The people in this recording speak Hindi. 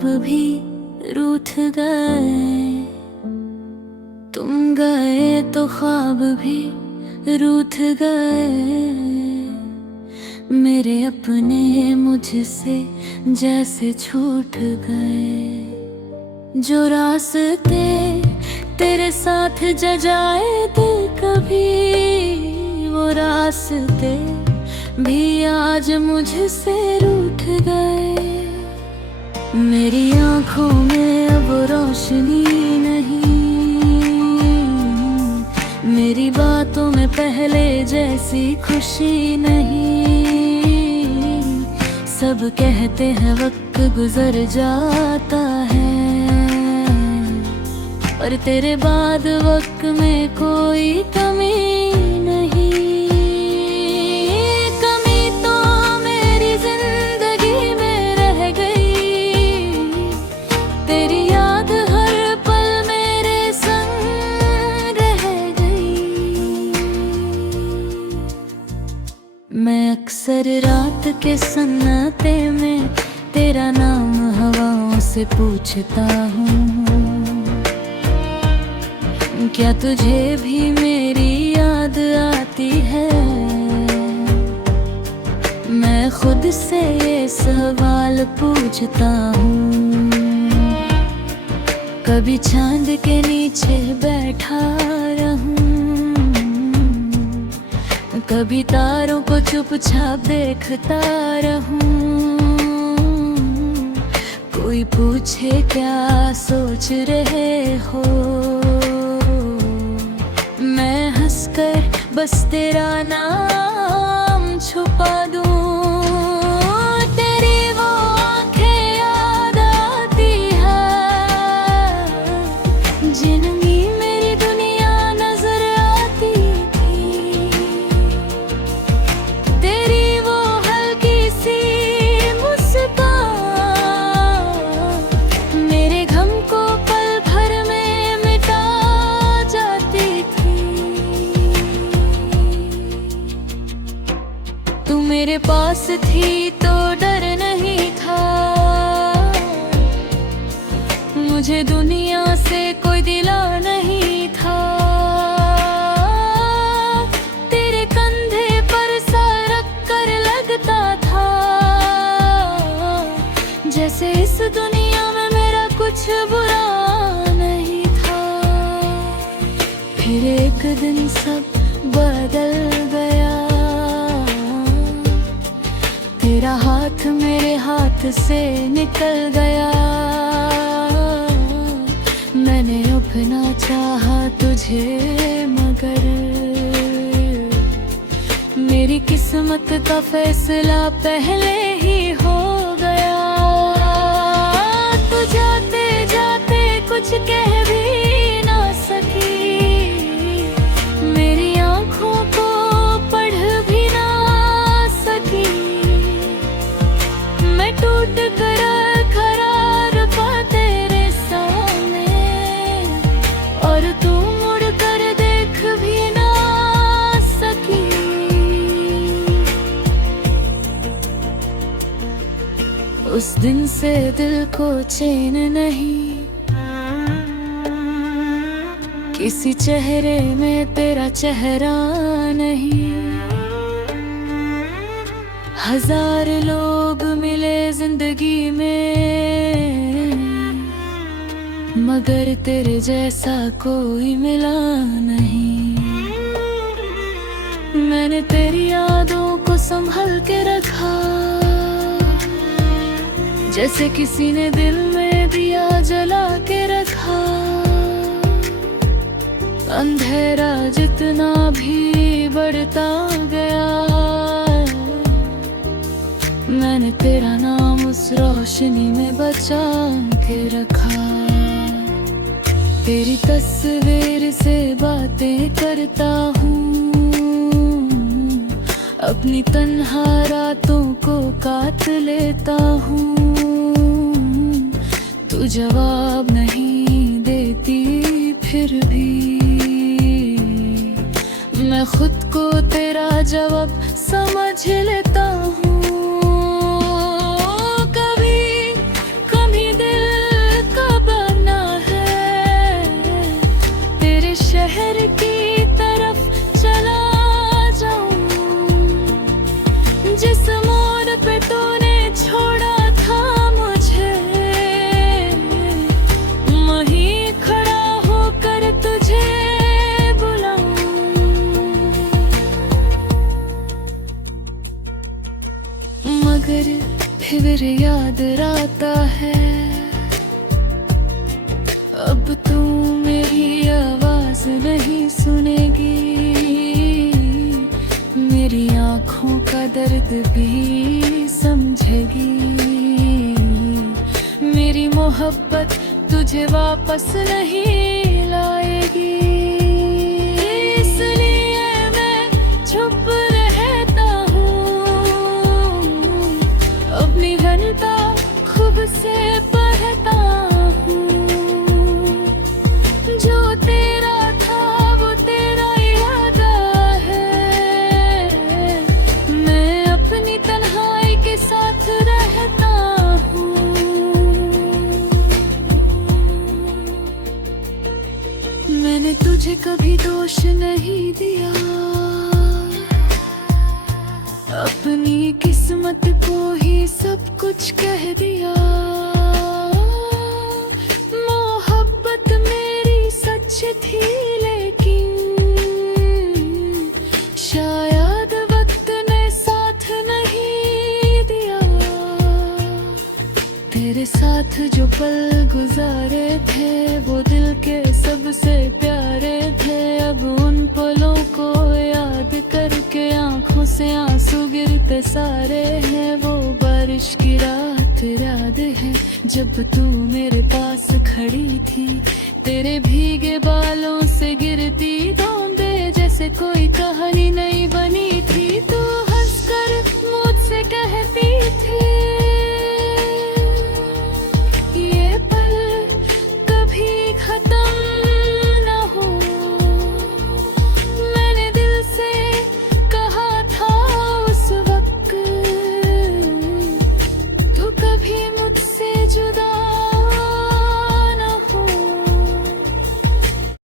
ख्वाब भी रूठ गए, तुम गए तो ख्वाब भी रूठ गए। मेरे अपने मुझसे जैसे छूट गए। जो रास्ते तेरे साथ जाए दिल कभी, वो रास्ते भी आज मुझसे रूठ गए। मेरी आँखों में अब रोशनी नहीं, मेरी बातों में पहले जैसी खुशी नहीं। सब कहते हैं वक्त गुजर जाता है, पर तेरे बाद वक्त में कोई कमी नहीं। कमी तो मेरी जिंदगी में रह गई, तेरी याद हर पल मेरे संग रह गई। मैं अक्सर रात के सन्नाटे में तेरा नाम हवाओं से पूछता हूँ, क्या तुझे भी मेरी याद आती है। मैं खुद से ये सवाल पूछता हूँ, कभी चांद के नीचे बैठा रहूं, कभी तारों को चुपचाप देखता रहूं। कोई पूछे क्या सोच रहे हो, मैं हंसकर बस तेरा नाम छुपा दूं। तेरी वो आंखें याद आती है, जिनमें मेरी दुनिया नजर आती थी। तेरी वो हल्की सी मुस्कान मेरे गम को पल भर में मिटा जाती थी। तू मेरे पास थी तो डर नहीं था, मुझे दुनिया से कोई दिला नहीं था। तेरे कंधे पर सर रख कर लगता था, जैसे इस दुनिया में मेरा कुछ बुरा नहीं था। फिर एक दिन सब बदल गया, तेरा हाथ मेरे हाथ से निकल गया। मैंने अपना चाहा तुझे, मगर मेरी किस्मत का फैसला पहले ही हो गया। तू जाते जाते कुछ कह भी ना सकी, मेरी आँखों को पढ़ भी ना सकी। मैं टूट कर खरा पा तेरे सामने, और तू मुड़ कर देख भी ना सकी। उस दिन से दिल को चैन नहीं, किसी चेहरे में तेरा चेहरा नहीं। हजार लोग मिले जिंदगी में, मगर तेरे जैसा कोई मिला नहीं। मैंने तेरी यादों को संभल के रखा, जैसे किसी ने दिल में दिया जला के रखा। अंधेरा जितना भी बढ़ता गया, मैंने तेरा नाम उस रोशनी में बचा के रखा। तेरी तस्वीर से बातें करता हूँ, अपनी तन्हा रातों को काट लेता हूँ। तू जवाब नहीं देती फिर भी, मैं खुद को तेरा जवाब समझ लेता हूँ। कभी कभी दिल इतराता है। अब तू मेरी आवाज नहीं सुनेगी, मेरी आँखों का दर्द भी समझेगी। मेरी मोहब्बत तुझे वापस नहीं लाएगी, इसलिए मैं चुप रहता हूँ, अपनी घनता खुद से पढ़ता हूँ। जो तेरा था वो तेरा इरादा है, मैं अपनी तन्हाई के साथ रहता हूँ। मैंने तुझे कभी दोष नहीं दिया, अपनी किस्मत को ही सब कुछ कह दिया। मोहब्बत मेरी सच थी लेकिन शायद वक्त ने साथ नहीं दिया। तेरे साथ जो पल गुजारे थे वो दिल के सबसे प्यारे थे। अब उन पलों को याद करके आंखों से आंसू गिरते सारे हैं। वो बारिश की रात याद है जब तू मेरे पास खड़ी थी, तेरे भीगे बालों से गिरती बूंदें जैसे कोई कहानी नहीं।